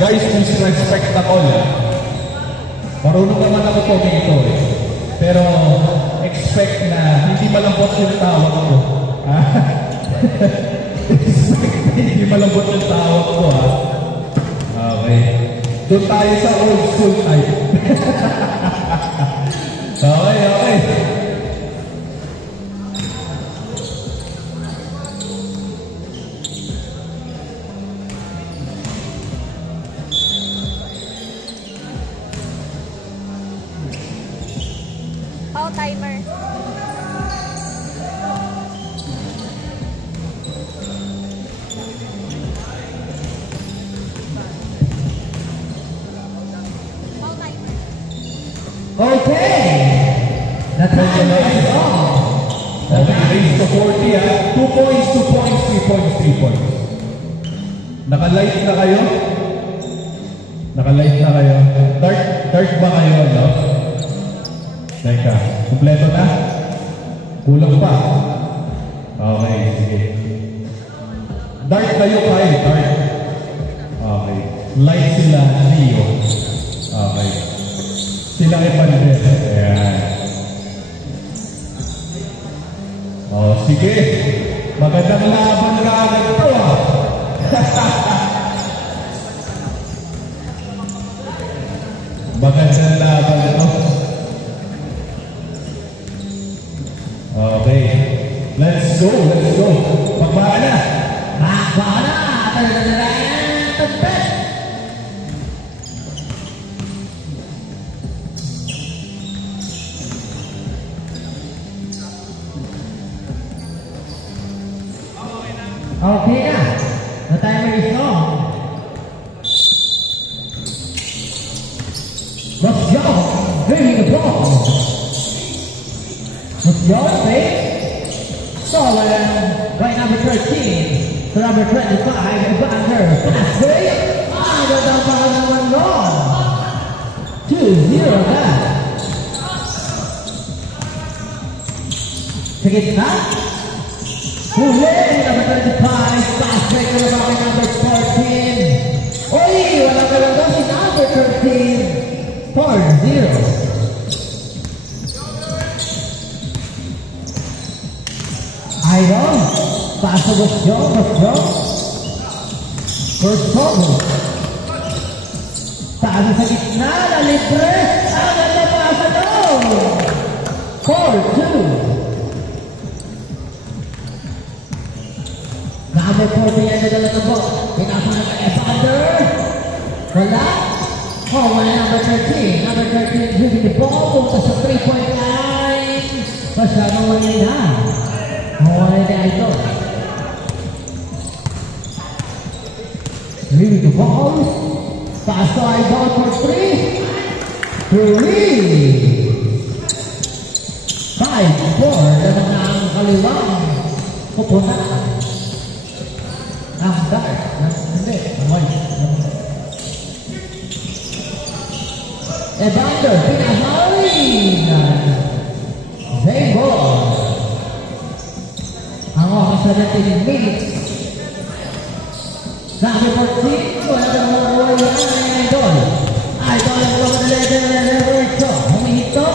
Guys, please respect the call. Marunong naman ako ito eh. Pero expect na hindi malambot yung tawag ko. Expect hindi malambot yung tawag ko ha. Okay. Doon tayo sa old school type. Okay, okay. Timer. Okay. The time is on. Okay, raise to 40 ha. 2 points, 2 points, 3 points, 3 points. Naka-light na kayo? Naka-light na kayo? Dark ba kayo, no? Teka, kumpleto na? Kulang pa? Okay, sige. Dark kayo kayo, dark. Okay. Light sila, Leo. Okay. Sila ay pandet. Ayan. Oh, sige. Magandang laban ka agad ito ah. Magandang laban ito. Okay. Let's go, let's go. Magbaka na. Magbaka na. Tagpet. Okay na. The timer is on. Let's go. Bring the ball. Let's go, babe. Solid. Right number 13. To number 25. Banger. Fast break. Down para naman Ron. 2-0 na. Sa gitna. Huli. Number 25. Fast break na naman number 14. Oy! Walang kalanda si number 13. 4-0. Idol, pasa Bosjo. First total. Tago sa gitna, na libre. Agad na pasa doon. 4-2. Number 40 yan na dala na po. Pinasa na kay Evander. Wala. Oh, wala number 13. Number 13 dribbling the ball. Punta sa 3-point line. Masyadong wala na. Wala na ito. Dribbling the ball. Pass to Idol for 3. 5-4. Naman na ang kaliwang. Pupunta. Dark. Hindi. Evander, pinahalin. Zaybo. Ang oras na 17 minutes. Sabi 14, wala na mawawala ng Idol. Idol ang pagdalagyan na Roberto. Humihito,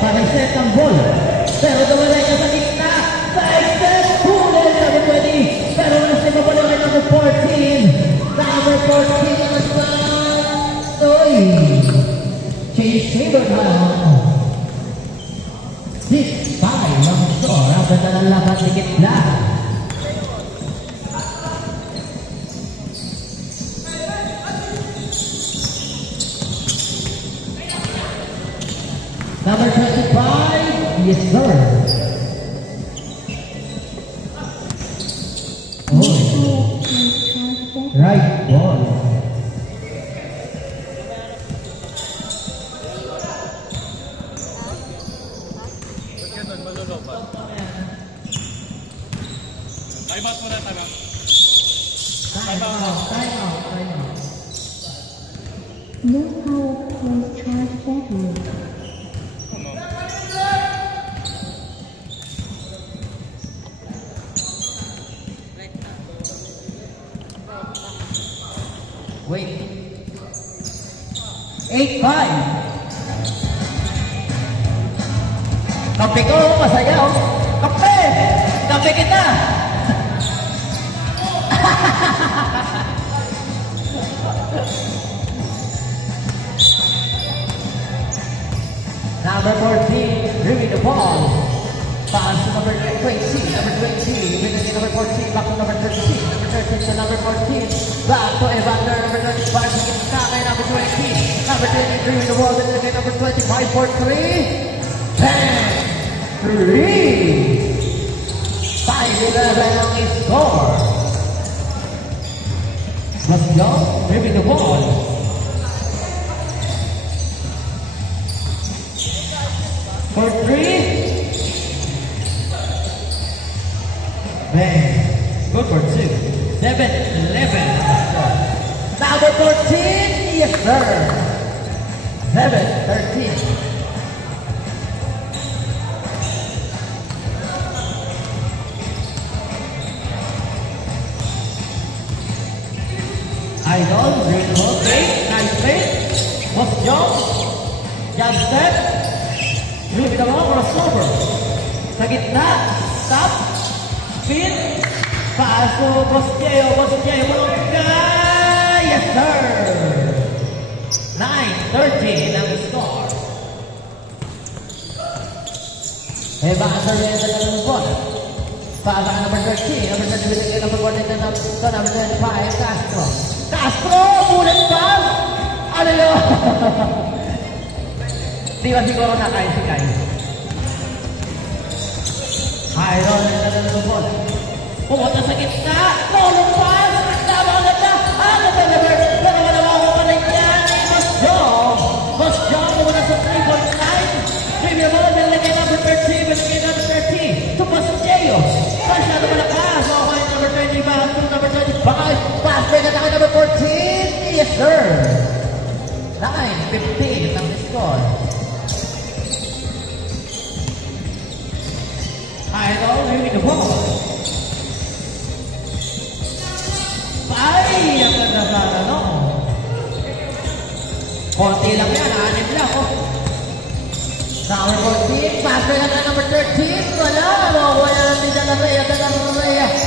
pag-set ang ball. Pero dumalay ka sa gitna. Side-step, hulil number 20. Pero nasa mabalik number 14. Number 14 ang Santoy. Change favor na. 6-5 ang score. Ang ganda ng laban ni Gitla. Number 25, yes sir. Oh. Right ball. Time out muna, time out. Time out. No power close charge setting. Wait. 8-5. Kape ko, masayaw. Kape! Kape kita! Number 14, bringing the ball. Pass to number 20, bringing number 14, back to number 13, number 13 to number 14, back to Evander, number 35, bringing Kaka, number 20, number 23 in the ball, bringing number 25 for 3, 10, 3, 5-11 on his score. Let's go, bringing the ball. For 3. Man, good for 2. 7-11. Number 14, yes sir. 7-13. Idol, green ball, great, nice play. What's jump? Jump step. Really the ball for a stopper. Sa gitna, stop. Spin, pass to Bosqueo, yes sir! 9-13 ang score. Evander Reyes ang ball. Pass ang number 13, number 13, number 14, number 25, Castro. Castro, bullet pass! Ano yun? Di ba siguro nakain si Kai? Iron na ball. Pumunta sa gitna. Long pass. Tama agad na. Ano ba naman? Dalawa na ako pa lang yan. Mas John pumunta sa 3.9. Premier ball. Nalagay number 13. Nalagay number 30. To Paseo. Masyado malakas. Okay, number 20 back to number 25. Pass break at number 14. Yes, sir. 9-15 ang score. Idol, moving the ball. Ay, ang ganda sana, no? Konti lang yan, 6 lang, oh. Number 14, pass break at number 13. Wala, wala lang din ang Rhea,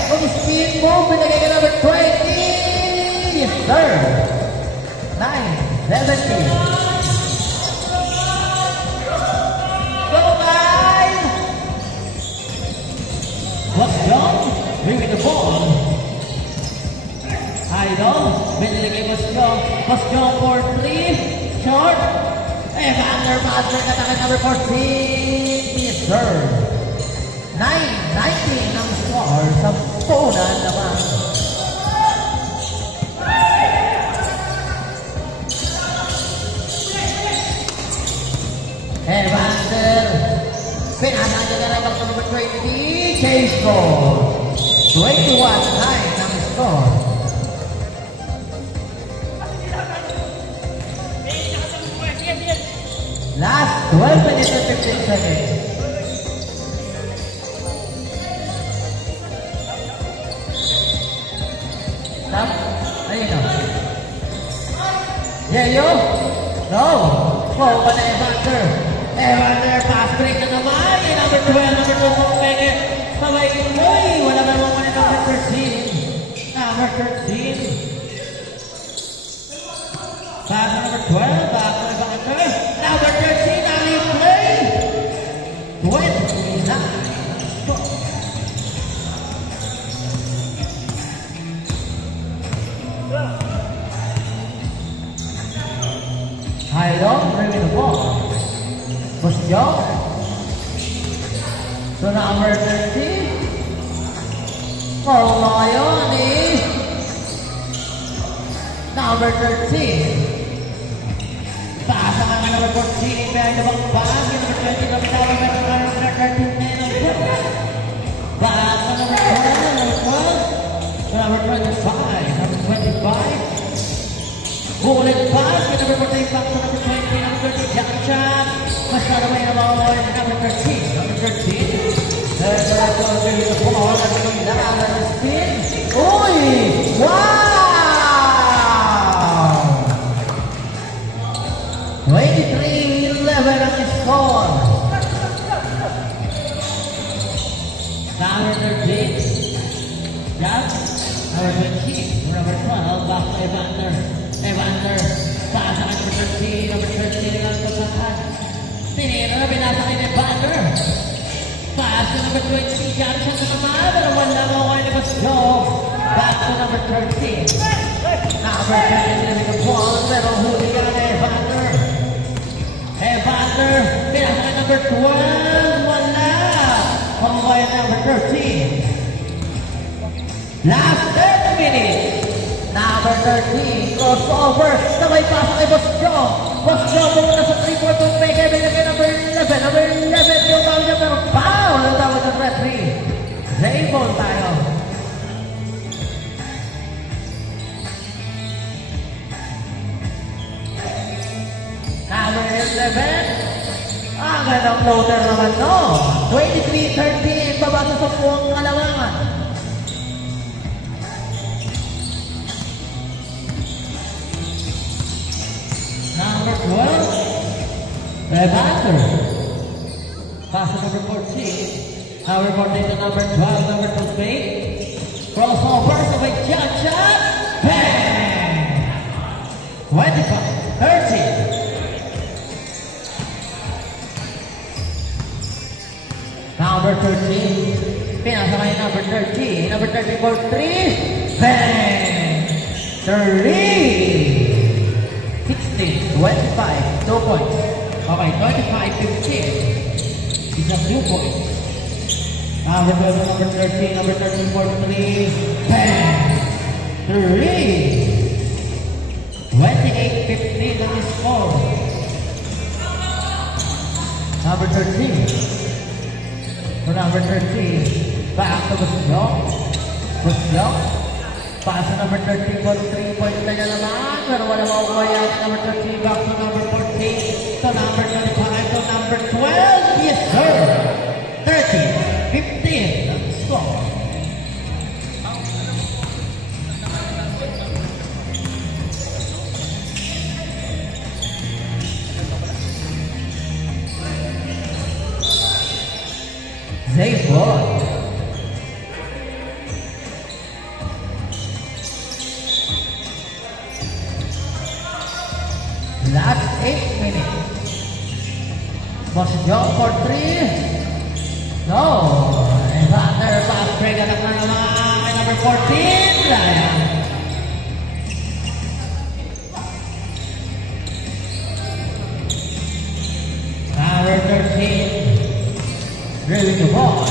Mag-speed move, binigay ka number 20. Yes, sir. 9-17. What's Young? Bringing the ball. Idol. Binilagay What's Young. What's Young for 3. Short. Evander Madrid at number 14. Yes, sir. 9-19 ang score. 10 na naman. Evander. Pinasan niya na lang number 20. Case score. 21-9 ang score. Last 12 minutes and 15 seconds. Stop. Ayun na. Yayo? No. Foul pa na Evander. Evander, pass break na naman. Number 12, number 2 po Peke. Sabay Kuloy. Wala na naman number 13. Number 13. Pass number 12. Back to Evander. Number 13, Ali play. 29. Haidong, bringing the ball. Busyo. So number 13. Formayoni. Number 13. Pass ang number 14. Behind the back pass. Number 20. Number 13. Pass ang number 12. Number 12. Number 25. Number 25. Bullet pass. Number 14. Back to number 20. Number 30. Jack. Masyado may nabawa number 13. Number 13. There's a lot of the ball. At the spin. Uy! Wow! Number 13. Yes. Number 20. Number 12. Back to Evander. Evander. Pass sa number 13. Number 13 lang ito sa tinira na binasa kay Evander. Pass to number 20. Diyan siya sa naman. Pero wala mo kayo ni Basyo. Back to number 13. Number 13 na the ball. Pero huli ka na Evander. Evander. Binasa kay number 12. Wala. Pangaway number 13. Last 30 minutes. Number 13. Crossover. Sabay pasa kay Basyo. Basyo muna sa 3-4-2 maker. Binagay number 11. Number 11 yung tawag niya pero foul. Ang tawag ng referee. Zay ball tayo. Number 11. Ang gandang floater naman no. 23-13. Babasa sa puwang kalawangan. Number 12. Evander. Pass to number 14. Number 14 to number 12. Number 2 fake. Crossover to by jump shot. Bang! 25-13. Number 13. Pinasa kay number 13. Number 13 for 3. Bang! 3. 16, 25, 2 points. Okay, 25-15. It's a 2 points. Number 12, number 13, number 13 for 3. Bang! 3. 28-15 on the score. Number 13. For number 13. Back to Basyo. Basyo. Pass to number 13 for 3 points na naman. Pero wala makukuha yan. Number 13 back to number 14. To number 25 to number 12. Yes, sir. 30-15. Ang score. Zay ball. Last 8 minutes. Basyo for 3. No. Evander pass break attack na naman kay number 14. Ryan. Number 13. Drilling the ball.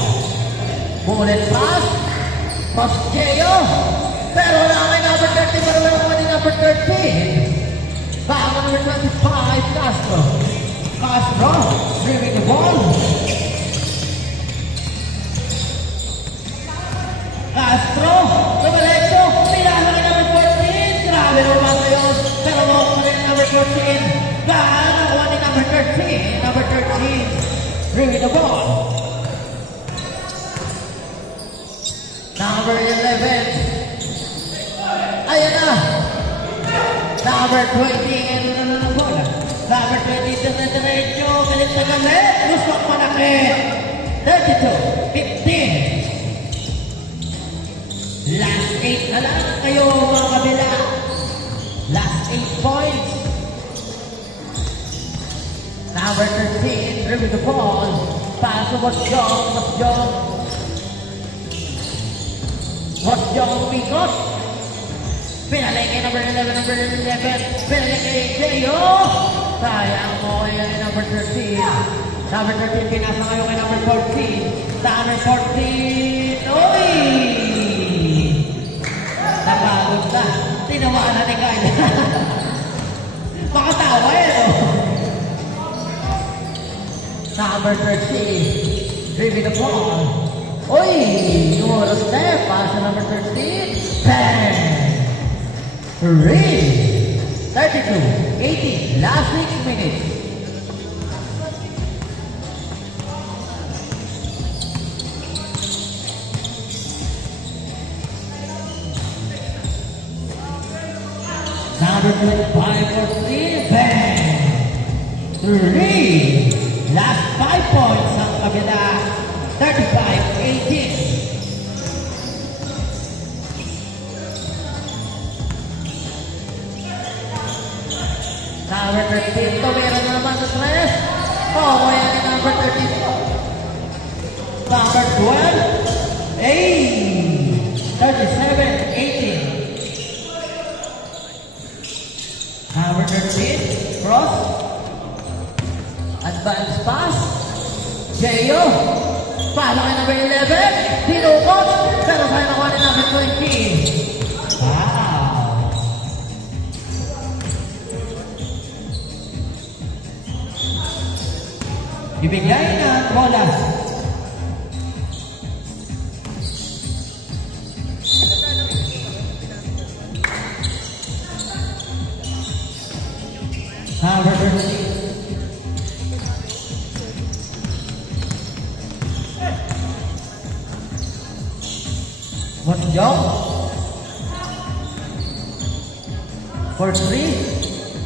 Bullet pass. Basyo. Pero na kay number 13. Pero na kay number 13. Back on number 25, Castro. Castro, dribbling the ball. Castro, lumalecho, pinasa kay number 14. Grabe naman yun. Pero makuha kay number 14. Back nakuha ni number 13. Number 13, dribbling the ball. Number 11. Ayan na. Number 20, ano na ng bola? Number 20, diretso, galit na galit, lusok malaki. 32-15. Last 8 na lang kayo mga kabila. Last 8 points. Number 13, dribble the ball. Pass to Basjong, Basjong. Basjong, Picot. Pinalay kay number 11, number 11. Pinalay kay Jeyo. Sayang mo yan number 13. Number 13, pinasa kayo kay number 14. Number 14. Uy! Napagod na. Tinamaan na ni Kyle. Makatawa yan, oh. Number 13. Dribbling the ball. Uy! Euro step. Pass to number 13. Bang! 3, 32, 18, last 6 minutes. Number 25 for 3, bang! 3, last 5 points ang kabila, 35-18. Pinto, meron na naman sa tres. Oh, kaya ni number 32. Number 12. Hey! 37, 18. Number 13, cross. Advance pass. Jeyo. Palo kay number 11. Tinukot. Pero sa'yo nakuha ni number 20. Wow. Ibigay na bola. Number 13. What's the job? For 3.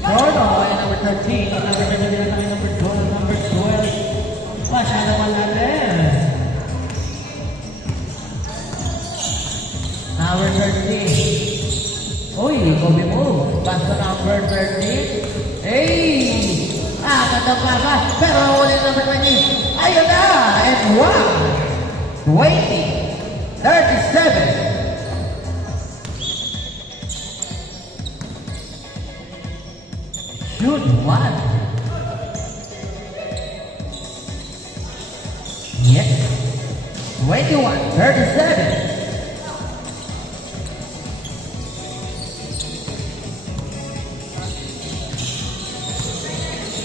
Short. Oh, and number 13. Number 13. Number 12. Number 12. Masyado malalim. Number 13. Uy, Kobe move. Pass to number 13. Hey! Ganda pa ba? Pero ulit number 20. Ayun na! And 1. 20. 37. Shoot 1. Yes. 21. 37.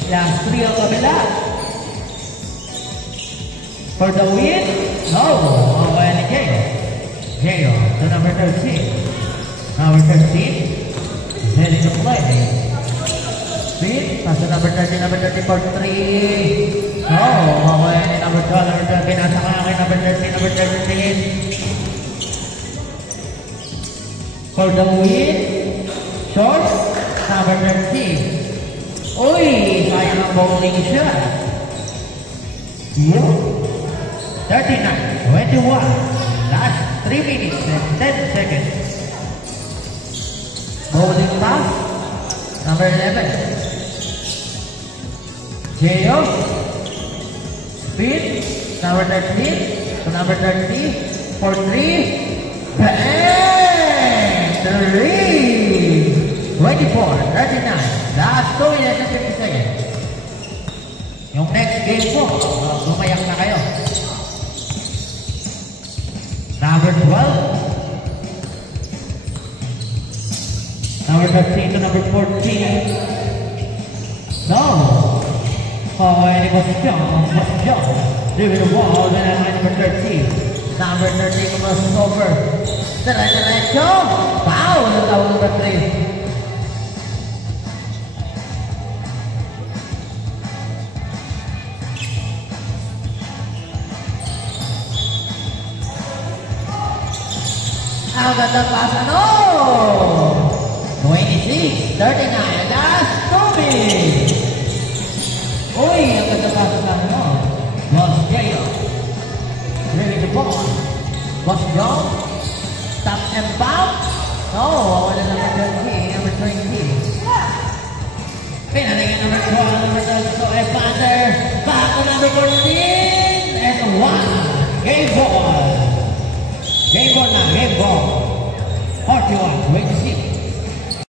Last 3 ang kabila. For the win? No. Okay, ni Jay. Jay, to number 13. Number 13. Ready to play. Speed. Pass to number 13. Number 13 for 3. No. Okay, ni number 12. Number 12. Nasa ka kay number 13. Number 13. For the win. Short. Number 13. Uy, sayang ang bowling shot. Yo. 39, 21. Last 3 minutes and 10 seconds. Bowling pass. Number 11. Jeyo. Speed. Number 13. To number 30. For 3. Bang! 3. 24, 39. Last 2 minutes and 50 seconds. Yung next game po, lumayak na kayo. Number 12. Number 13 to number 14. No. Oh, and it was John. Leaving the wall, then I number 13. Number 13 was over. Diretso. Foul. Number 3. Ang ganda pasa, no! 26, 39, last 2 minutes. Uy, ang ganda pasa na, no? Boss Jayo. Ready to ball. Boss Joe. Stop and bounce. No, wala na number 20, number 20. Pinalingin number 12, number 12, so Evander. Back to number 14, and 1. Game ball. Game ball na, game ball. 41, 26.